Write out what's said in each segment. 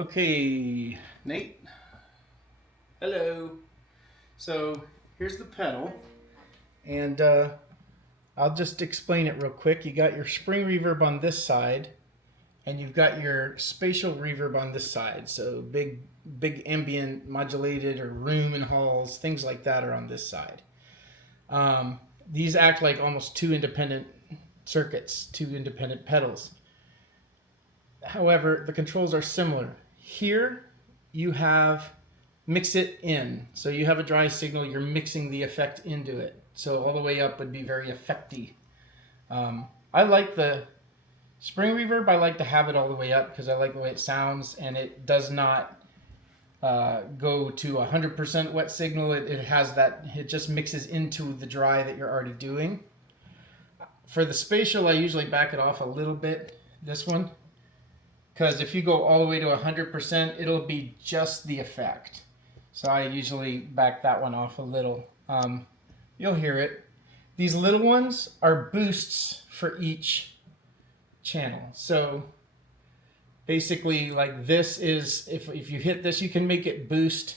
Okay, Nate. Hello. So here's the pedal, and I'll just explain it real quick. You got your spring reverb on this side, and you've got your spatial reverb on this side. So big ambient modulated or room and halls, things like that are on this side. These act like almost two independent circuits, two independent pedals. However, the controls are similar. Here you have mix it in. So you have a dry signal, you're mixing the effect into it. So all the way up would be very effecty. I like the spring reverb. I like to have it all the way up because I like the way it sounds, and it does not go to 100% wet signal. It has that, it just mixes into the dry that you're already doing. For the spatial, I usually back it off a little bit, this one, because if you go all the way to 100%, it'll be just the effect. So I usually back that one off a little. You'll hear it. These little ones are boosts for each channel. So basically, like, this is, if you hit this, you can make it boost,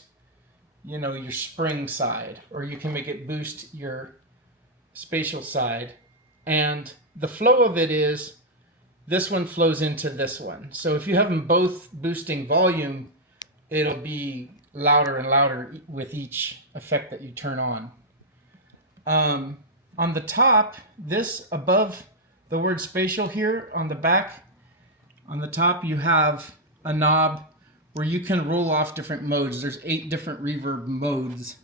you know, your spring side, or you can make it boost your spatial side. And the flow of it is, this one flows into this one. So if you have them both boosting volume, it'll be louder and louder with each effect that you turn on. On the top, this above the word spatial here on the back, on the top you have a knob where you can roll off different modes. There's 8 different reverb modes.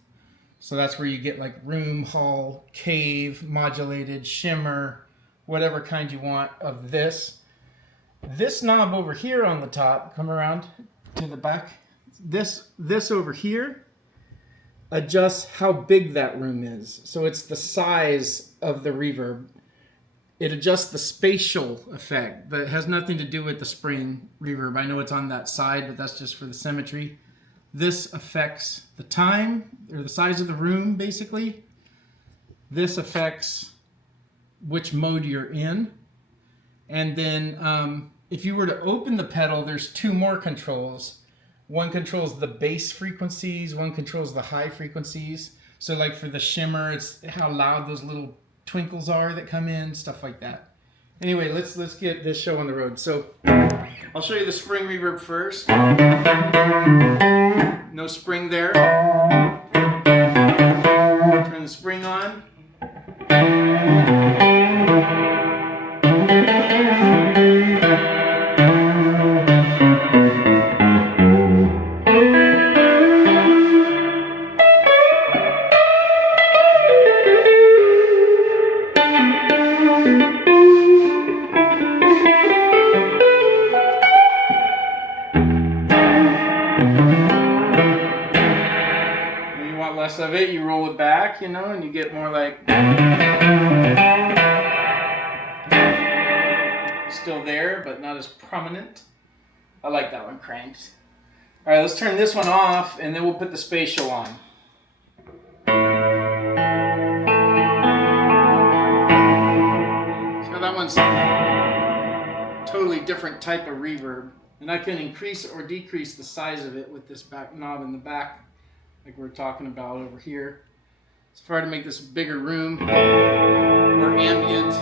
So that's where you get like room, hall, cave, modulated, shimmer, whatever kind you want of this. This knob over here on the top, come around to the back, this over here adjusts how big that room is. So it's the size of the reverb. It adjusts the spatial effect. That has nothing to do with the spring reverb. I know it's on that side, but that's just for the symmetry. This affects the time, or the size of the room, basically. This affects which mode you're in. And then if you were to open the pedal, there's 2 more controls. One controls the bass frequencies, one controls the high frequencies. So like for the shimmer, it's how loud those little twinkles are that come in, stuff like that. Anyway, let's get this show on the road. So I'll show you the spring reverb first. No spring there. Turn the spring on. Less of it, you roll it back, you know, and you get more like still there, but not as prominent. I like that one cranked. All right, let's turn this one off, and then we'll put the spatial on. So that one's totally different type of reverb, and I can increase or decrease the size of it with this back knob in the back, like we're talking about over here. So if I were to make this a bigger room, more ambient.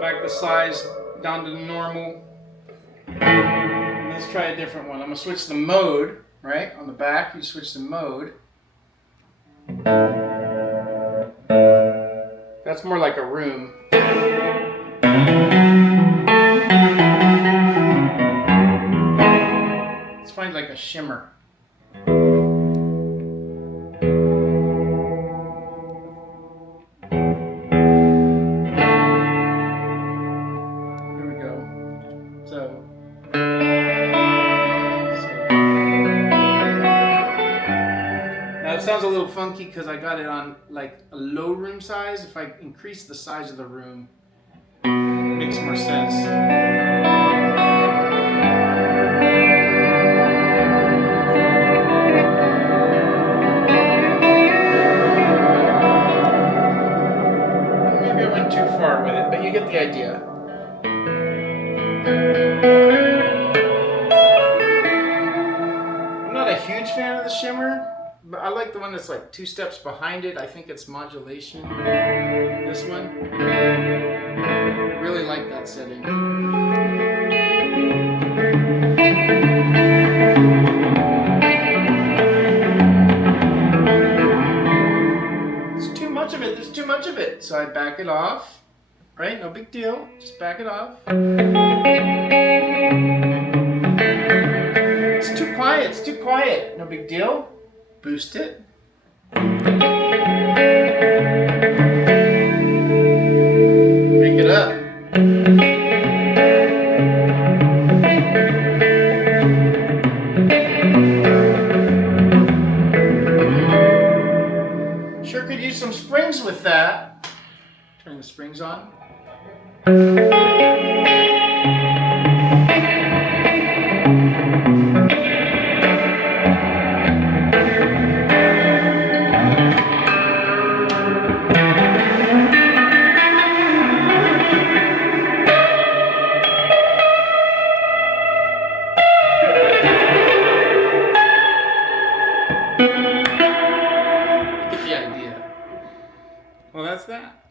Back the size down to normal. Let's try a different one. I'm going to switch the mode, right? On the back, you switch the mode. That's more like a room. Let's find like a shimmer. Here we go. So now it sounds a little funky because I got it on like a low room size. If I increase the size of the room, Makes more sense. Maybe I went too far with it, but you get the idea. I'm not a huge fan of the shimmer, but I like the one that's like 2 steps behind it. I think it's modulation. This one. I really like that setting. There's too much of it. There's too much of it. So I back it off. Right? No big deal. Just back it off. It's too quiet. It's too quiet. No big deal. Boost it. Crank it up. Sure could use some springs with that. Turn the springs on.